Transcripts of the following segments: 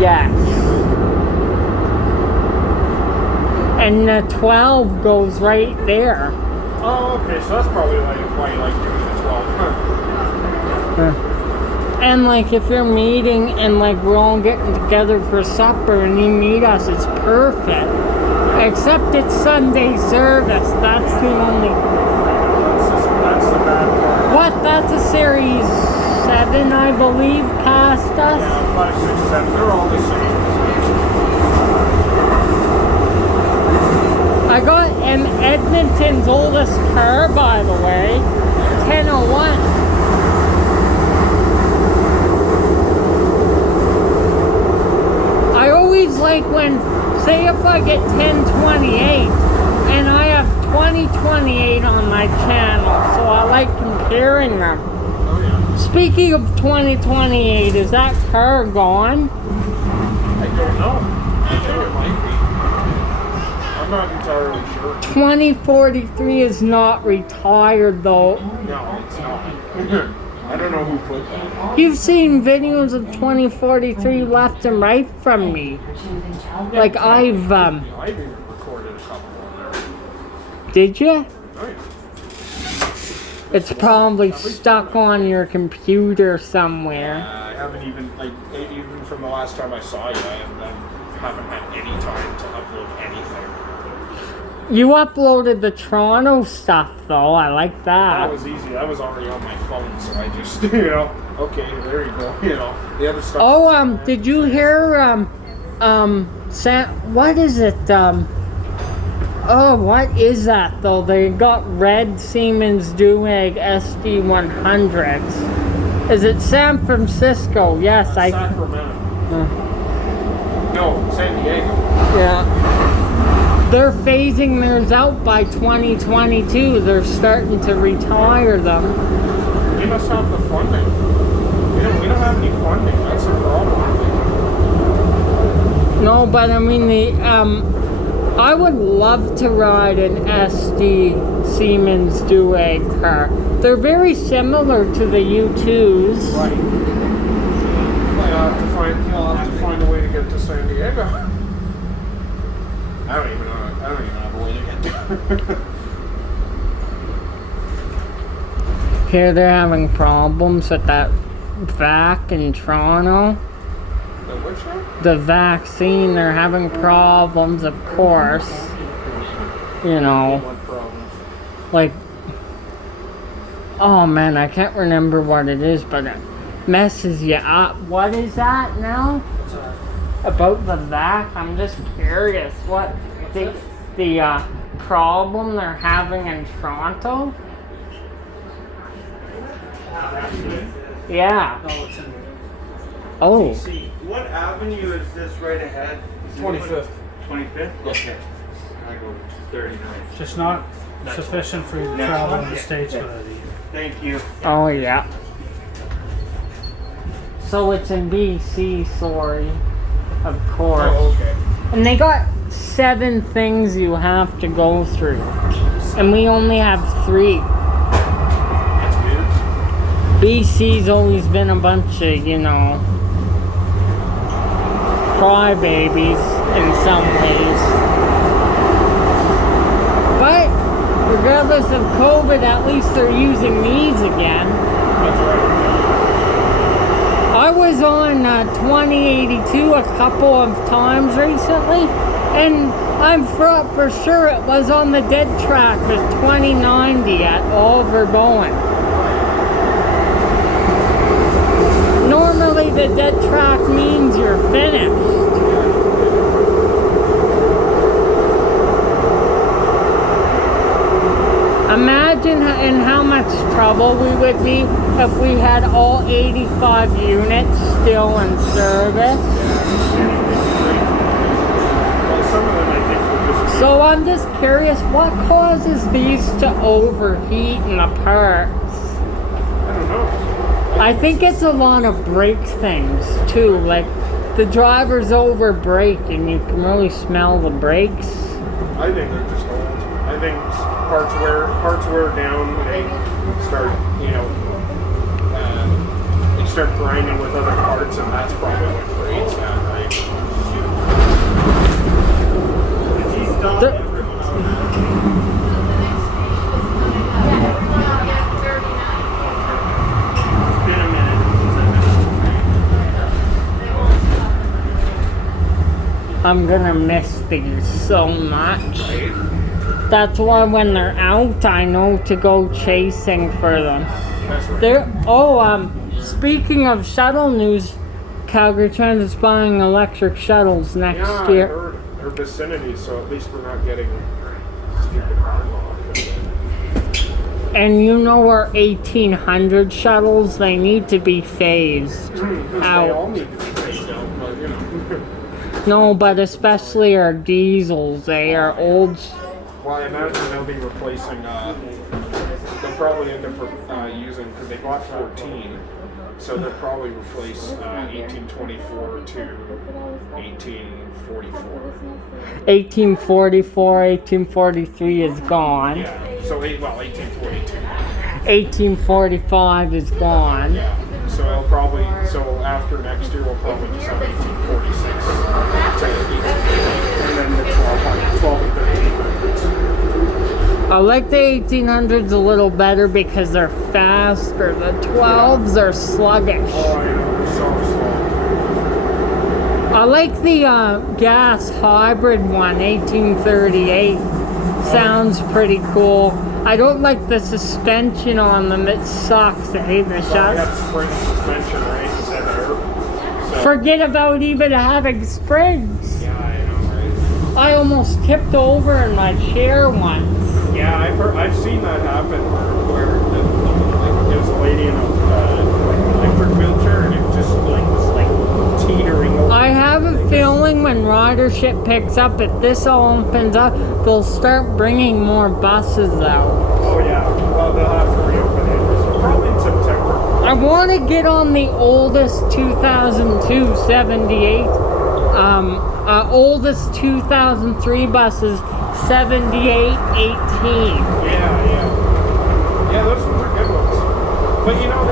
Yes. And the 12 goes right there. Oh, okay, so that's probably why you like doing the 12. And like if you're meeting and like we're all getting together for supper and you meet us, it's perfect. Except it's Sunday service. That's the only. That's the bad part. What? That's a series 7, I believe, past us. Yeah, 5, 6, 7. They're all the same. I got Edmonton's oldest car, by the way, 1001. I always like when, say if I get 1028 and I have 2028 on my channel, so I like comparing them. Oh yeah. Speaking of 2028, is that car gone? I don't know. I think it might be. I'm not entirely sure. 2043 is not retired though. No, it's not. I don't know who put that. You've seen videos of 2043 left and right from me. Like I've even recorded a couple on there. Did you? Oh yeah. It's probably stuck on your computer somewhere. I haven't even, like, even from the last time I saw you, I haven't had any time to upload anything. You uploaded the Toronto stuff though, I like that. That was easy. That was already on my phone, so I just, okay, there you go. The other stuff. Oh, did you hear, what is it, oh, what is that though? They got red Siemens U2 SD100s. Is it San Francisco? Yes, Sacramento. No, San Diego. Yeah. They're phasing theirs out by 2022. They're starting to retire them. We must have the funding. We don't have any funding. That's a problem. No, but I mean I would love to ride an SD Siemens U2 car. They're very similar to the U2s. Right. You'll have to find a way to get to San Diego. I don't even have a way to get there. Here they're having problems with that vac in Toronto. The which one? The vaccine, they're having problems, of course. What problems? Like, oh man, I can't remember what it is, but it messes you up. What is that now? About the vac, I'm just curious. What the problem they're having in Toronto? Yeah. Oh. What avenue is this right ahead? 25th. 25th? Okay. I go 39. Just not sufficient for you to travel in the States with it. Thank you. Oh, yeah. So it's in BC, sorry. Of course. Oh, okay. And they got 7 things you have to go through. And we only have 3. That's weird. BC's always been a bunch of, crybabies in some ways. But regardless of COVID, at least they're using these again. That's right. I was on 2082 a couple of times recently, and I'm for sure it was on the dead track with 2090 at Oliver Bowen. Normally the dead track means you're finished. Imagine in how much trouble we would be if we had all 85 units still in service. Well, some of them I think will just... So I'm just curious, what causes these to overheat in the parts? I don't know. I think it's a lot of brake things too, like the drivers over brake and you can really smell the brakes. I think they're just old. I think parts wear down when they start, they start grinding with other parts, and that's probably what creates that, right? It's been a minute since I'm gonna miss these so much. That's why when they're out, I know to go chasing for them. Speaking of shuttle news, Calgary Transit's buying electric shuttles next Yeah, year. I heard their vicinity, so at least we're not getting stupid hardball. And you know our 1800 shuttles, they need to be phased They all out. need to be phased out, but you know. No, but especially our diesels, they are old. Well, I imagine they'll be replacing, they'll probably end up using, because they bought 14, so they'll probably replace 1824 to 1844. 1844, 1843 is gone. Yeah, so 1842. 1845 is gone. Yeah, so it'll probably, so after next year, we'll probably just have 1846 to 1850, and then the 12 and 1300s. I like the 1800s a little better because they're faster. The 12s are sluggish. Oh, I know, they're so slow. I like the gas hybrid one, 1838. Sounds pretty cool. I don't like the suspension on them. It sucks. I hate the Well, we shots. have spring suspension, right, instead of air. So, Forget about even having springs. yeah, I know, right? I almost tipped over in my chair once. Yeah, I've seen that happen where there was a lady in a electric wheelchair and it just was teetering over. I have a feeling when ridership picks up, if this all opens up, they'll start bringing more buses out. Oh yeah, well they'll have to reopen it. So probably in September. I want to get on the oldest 2002 78, oldest 2003 buses, 7818. Yeah, those ones are good ones. But you know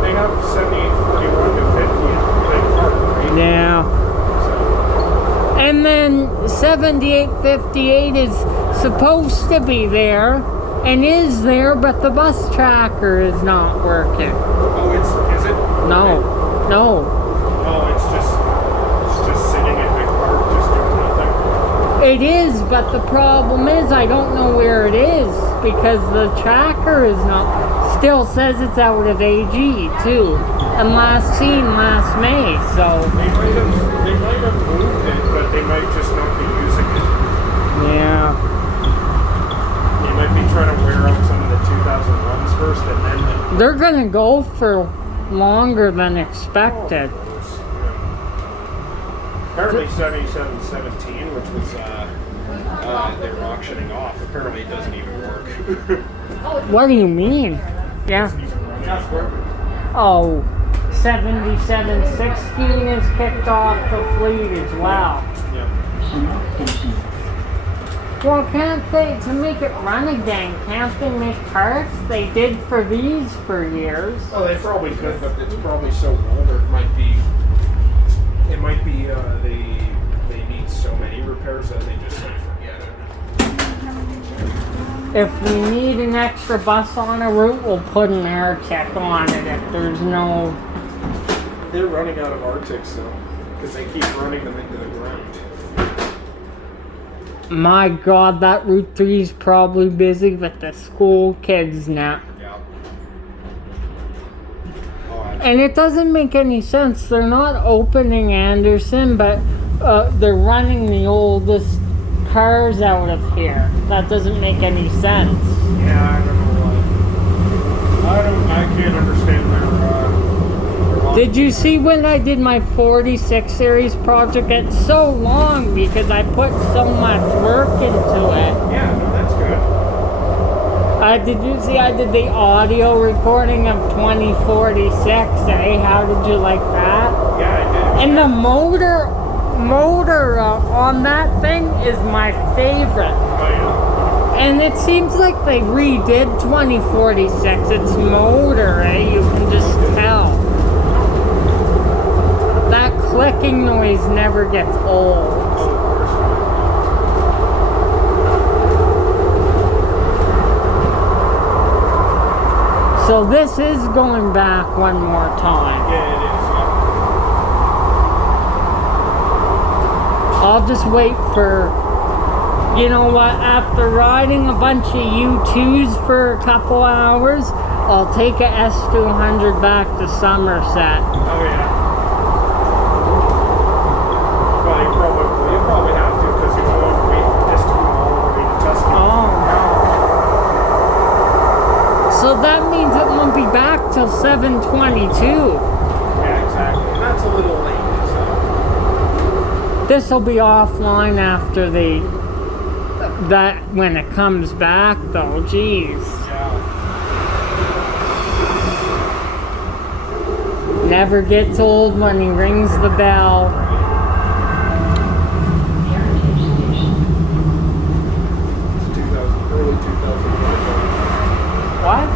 they have 7841 to 50 in Big Park, right? Yeah. And then 7858 is supposed to be there and is there, but the bus tracker is not working. Oh, is it? No. Oh, it's just sitting at Big Park, just doing nothing. It is, but the problem is I don't know where it is because the tracker is not. Still says it's out of AG too, and last seen last May. So They might have moved it, but they might just not be using it. yeah, They might be trying to wear out some of the 2001s first, and then. they're gonna go for longer than expected. Apparently 7717, which was they were auctioning off. Apparently it doesn't even work. What do you mean? Yeah. Oh, 7716 is kicked off the fleet as well. Yeah. Well, can't they, to make it run again, can't they make parts? They did for these for years. Oh, they probably could, but it's probably so old, or it might be they need so many repairs that they just say forget it. If we need an extra bus on a route, we'll put an air check on it if there's no... They're running out of Arctics though, because they keep running them into the ground. My God, that Route 3 is probably busy with the school kids now. Yeah. And it doesn't make any sense. They're not opening Anderson, but they're running the oldest cars out of here. That doesn't make any sense. Yeah, I don't know why. I can't understand their Did you see when I did my 46 series project? It's so long because I put so much work into it. Yeah, no, that's good. Did you see I did the audio recording of 2046? Hey, how did you like that? Yeah, I did. And the motor on that thing is my favorite. Oh, yeah. And it seems like they redid 2046. Its motor, you can just tell. That clicking noise never gets old. So this is going back one more time. Yeah, it is. I'll just wait for, you know what, after riding a bunch of U2s for a couple hours, I'll take a S200 back to Somerset. Oh yeah. Well, you probably have to because you don't want to wait this to come all the way to Tuscany. Oh no. So that means it won't be back till 7:22. Yeah, exactly. And that's a little late. This will be offline after that when it comes back though, jeez. Yeah. Never gets old when he rings the bell. Early 2000. What?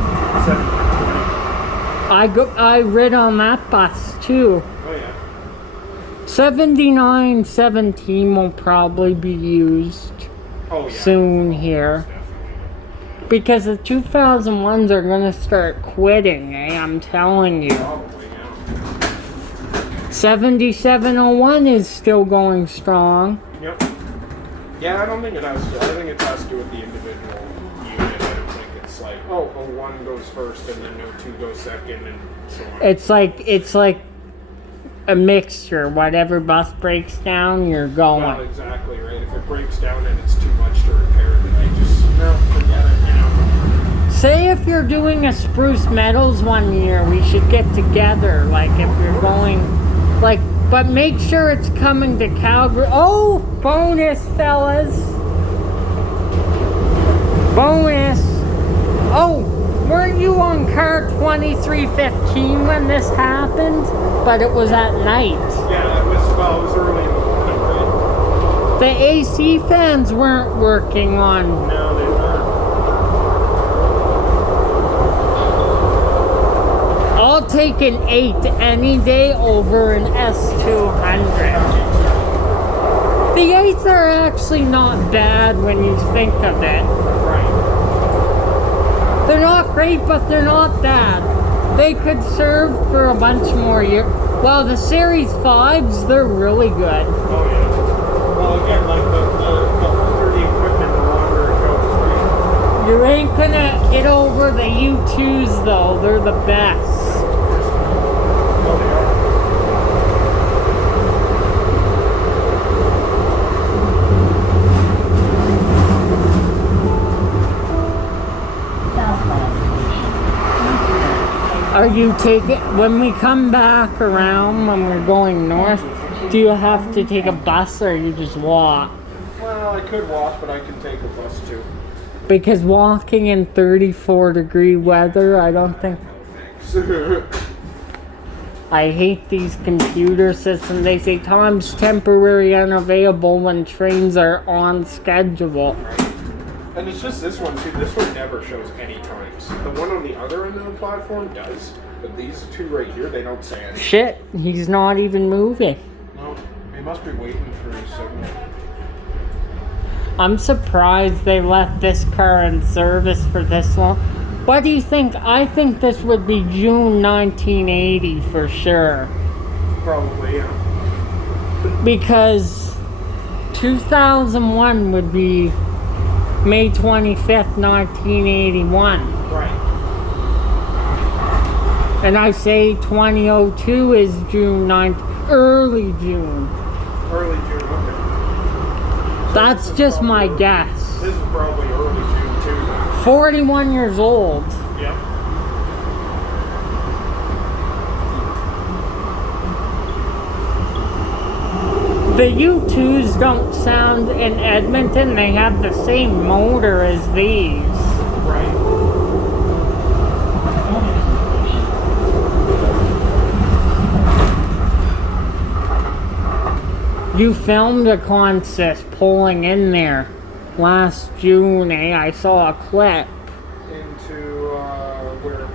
720. I rid on that bus too. Oh yeah. 7917 will probably be used Oh yeah. soon here. Because the 2001s are gonna start quitting, I'm telling you. Probably, yeah. 7701 is still going strong. Yep. Yeah, I don't think it has to. I think it has to do with the individual unit. I don't think it's like, oh, 01 goes first and then 02 goes second and so on. It's like a mixture. Whatever bus breaks down, you're going. Well, exactly, right? If it breaks down and it's too much to repair, then I just, no, forget it, you know. Say if you're doing a Spruce Metals one year, we should get together. Like if you're going, like, but make sure it's coming to Calgary. Oh, bonus, fellas. Bonus. Oh, weren't you on car 2315 when this happened? But it was at night. Yeah, it was early in the morning, right? The AC fans weren't working on. No, they weren't. I'll take an 8 any day over an S200. The 8s are actually not bad when you think of it. Right. They're not great, but they're not bad. They could serve for a bunch more years. Well, the Series 5s, they're really good. Oh, yeah. Well, again, like the older the equipment, the longer it goes, right? You ain't gonna get over the U2s, though. They're the best. Oh, they are. 5 Are you taking, when we come back around, when we're going north, do you have to take a bus or you just walk? Well, I could walk, but I can take a bus too. Because walking in 34-degree weather, I don't think... I hate these computer systems. They say time's temporary unavailable when trains are on schedule. And it's just this one too. This one never shows any times. The one on the other end of the platform does. But these two right here, they don't say anything. Shit, he's not even moving. No, he must be waiting for his signal. I'm surprised they left this car in service for this long. What do you think? I think this would be June 1980 for sure. Probably, yeah. Because 2001 would be May 25th, 1981. Right. And I say 2002 is June 9th, early June. Early June, okay. That's just my guess. This is probably early June too. 41 years old. Yeah. The U2s don't sound in Edmonton, they have the same motor as these. Right. You filmed a contest pulling in there last June, I saw a clip. Into, where?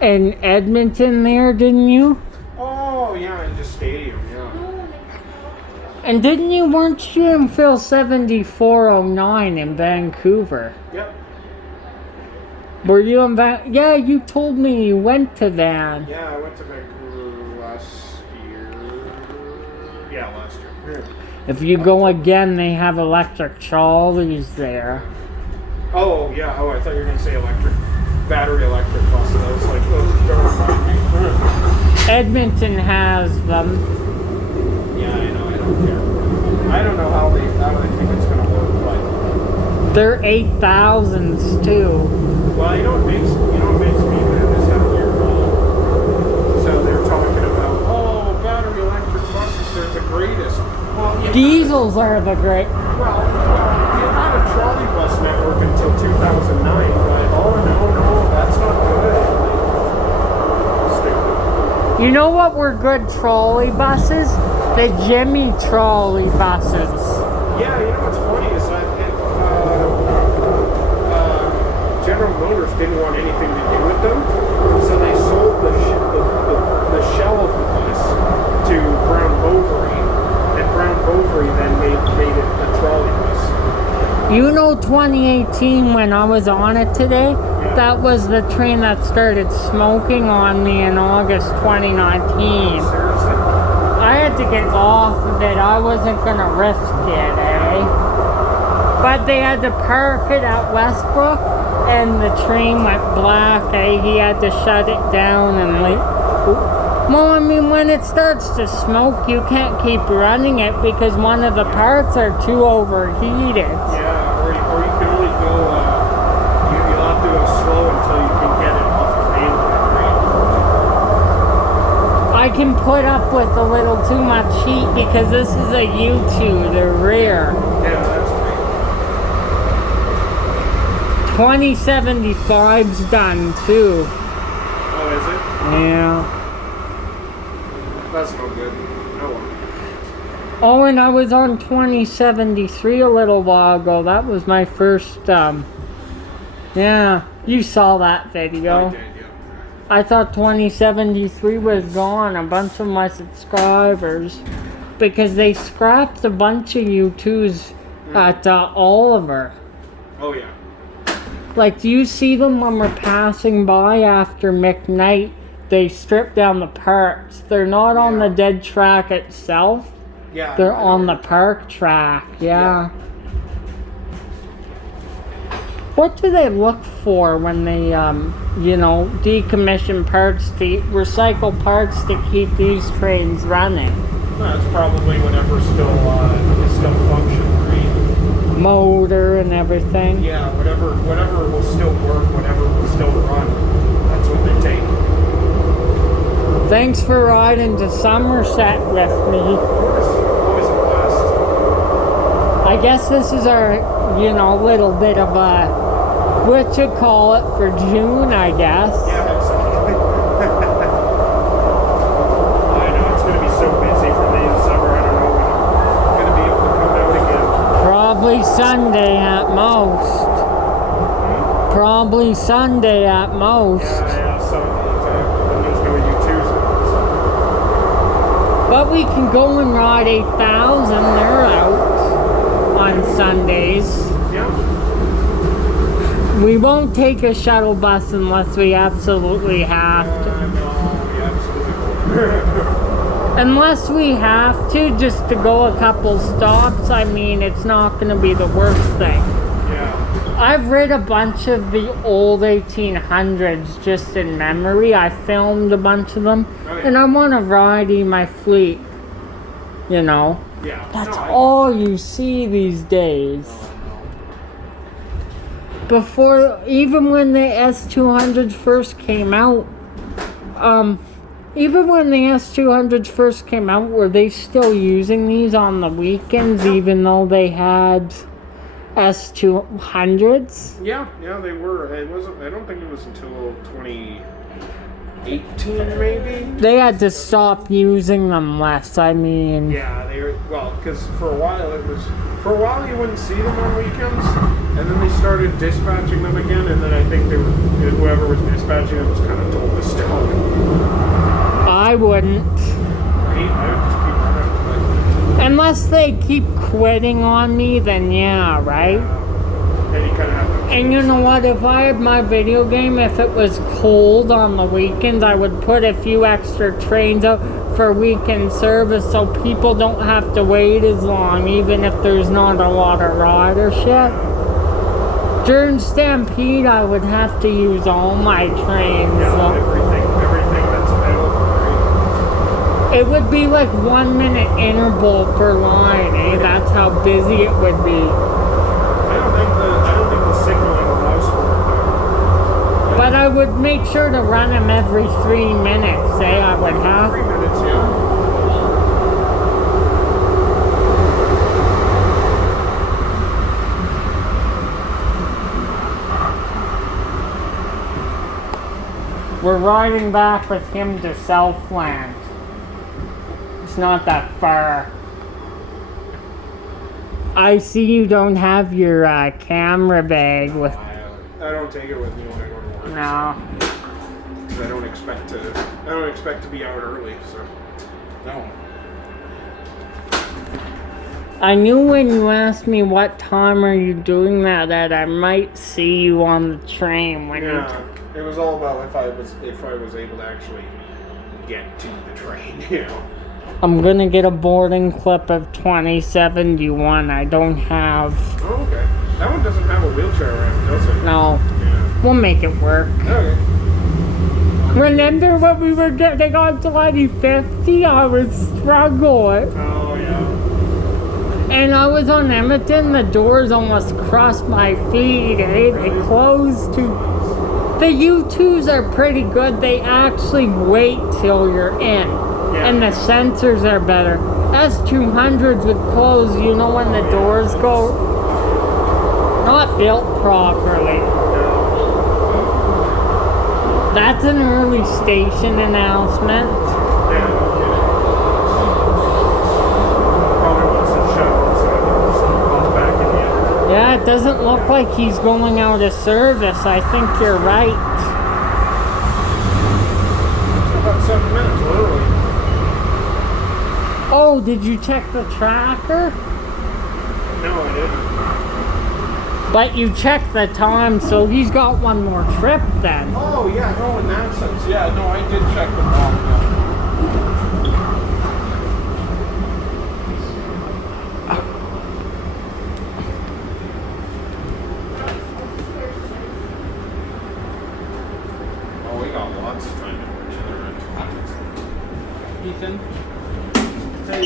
In Edmonton there, didn't you? Oh, yeah, in the stadium, yeah. And weren't you in Phil 7409 in Vancouver? Yep. Were you in Yeah, you told me you went to Van. Yeah, I went to Vancouver last year. Yeah, last year. If you go again, they have electric trolleys there. Oh, yeah. Oh, I thought you were going to say battery electric buses. I was like, oh, don't remind me. Edmonton has them. Yeah, I know. I don't care. I don't know how they think it's going to work, but They're 8,000s too. well, you know what makes me mad is how so they're talking about, oh, battery electric buses, they're the greatest. Well, Diesels are the great. Well, you had a trolley bus network until 2009, but no, that's not good. Stupid. You know what were good trolley buses? The Jimmy trolley buses. Yeah, you know what's funny is that General Motors didn't want anything to do with them, so they sold the shell of the bus to Brown Bovary, and Brown Bovary then made it a trolley bus. You know 2018 when I was on it today? Yeah. That was the train that started smoking on me in August 2019. Seriously? I had to get off of it. I wasn't going to risk it, eh? But they had to park it at Westbrook, and the train went black, eh? He had to shut it down and well, I mean, when it starts to smoke, you can't keep running it because one of the parts are too overheated. Yeah, or you can only go, you'll have to go slow until you can get it off the main line, right? I can put up with a little too much heat because this is a U2, the rear. Yeah, that's great. 2075's done too. Oh, is it? Yeah. That's no good. Oh, well. Oh, and I was on 2073 a little while ago. That was my first, yeah, you saw that video. I did, yeah. I thought 2073 was gone, a bunch of my subscribers, because they scrapped a bunch of U2s at Oliver. Oh, yeah. Like, do you see them when we're passing by after McKnight? They strip down the parts. They're not on the dead track itself. Yeah. They're on the park track, yeah. What do they look for when they, decommission parts, to recycle parts to keep these trains running? That's probably whatever's still functioning, right? Motor and everything. Yeah, whatever will still work, whatever will still run. That's what they take. Thanks for riding to Somerset with me. Always a blast. I guess this is our, little bit of a, what you call it for June, I guess. Yeah, exactly. I know it's going to be so busy for me in summer. I don't know when I'm going to be able to come out again. Probably Sunday at most. Probably Sunday at most. Yeah, so there's no U2s. But we can go and ride 8,000. They're out on Sundays. Yeah. We won't take a shuttle bus unless we absolutely have to. No, we absolutely won't. Unless we have to, just to go a couple stops, I mean, it's not going to be the worst thing. Yeah. I've read a bunch of the old 1800s just in memory. I filmed a bunch of them. Oh, yeah. And I want to ride in my fleet. Yeah. That's No, all you see these days. Before, even when the S200s first came out, were they still using these on the weekends, even though they had S200s? Yeah, they were. It wasn't. I don't think it was until 2018, maybe. They had to stop using them less, I mean. Yeah, they were. Well, because for a while you wouldn't see them on weekends, and then they started dispatching them again, and then I think whoever was dispatching them was kind of told to stop. I wouldn't. I would just keep running. Unless they keep quitting on me, then yeah, right? then you kind of have to. And you know what? If I had my video game, if it was cold on the weekends, I would put a few extra trains out for weekend service so people don't have to wait as long, even if there's not a lot of ridership. During Stampede, I would have to use all my trains. Yeah, everything that's available, right? It would be like 1 minute interval per line, eh? That's how busy it would be. I don't think the signaling allows for it. But I would make sure to run them every 3 minutes, eh? I would have. 3 minutes, yeah. We're riding back with him to Southland. It's not that far. I see you don't have your camera bag with. I don't take it with me when I go to work. No. Because I don't expect to be out early, so. No. I knew when you asked me what time are you doing that I might see you on the train when Yeah. It was all about if I was able to actually get to the train, you know. I'm gonna get a boarding clip of 2071. I don't have. Oh, okay. That one doesn't have a wheelchair around, does it? No. Yeah. We'll make it work. Okay. Remember when we were getting on 2050? I was struggling. Oh, yeah. And I was on Edmonton, the doors almost crossed my feet, eh? They closed too. The U2s are pretty good. They actually wait till you're in. Yeah. And the sensors are better. S200s would close, you know, when the doors go. Not built properly. That's an early station announcement. Yeah, no kidding. Probably wants to shut on, so I think we'll pop back in the end. Yeah, it doesn't look like he's going out of service. I think you're right. It's about 7 minutes, literally. Oh, did you check the tracker? No, I didn't. But you checked the time, so he's got one more trip then. Oh, yeah, no, in that sense. Yeah, no, I did check the clock. Oh, we got lots of time to work together. Ethan? Hey,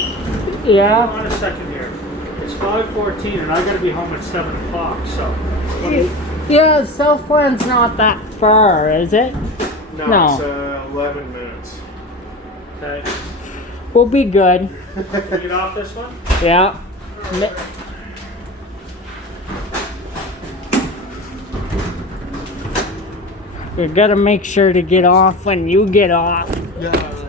Yeah? hold on a second here. It's 5:14 and I gotta be home at 7 o'clock, so. Yeah, Southland's not that far, is it? No. It's 11 minutes. Okay. We'll be good. Can you get off this one? Yeah. We gotta make sure to get off when you get off. Yeah.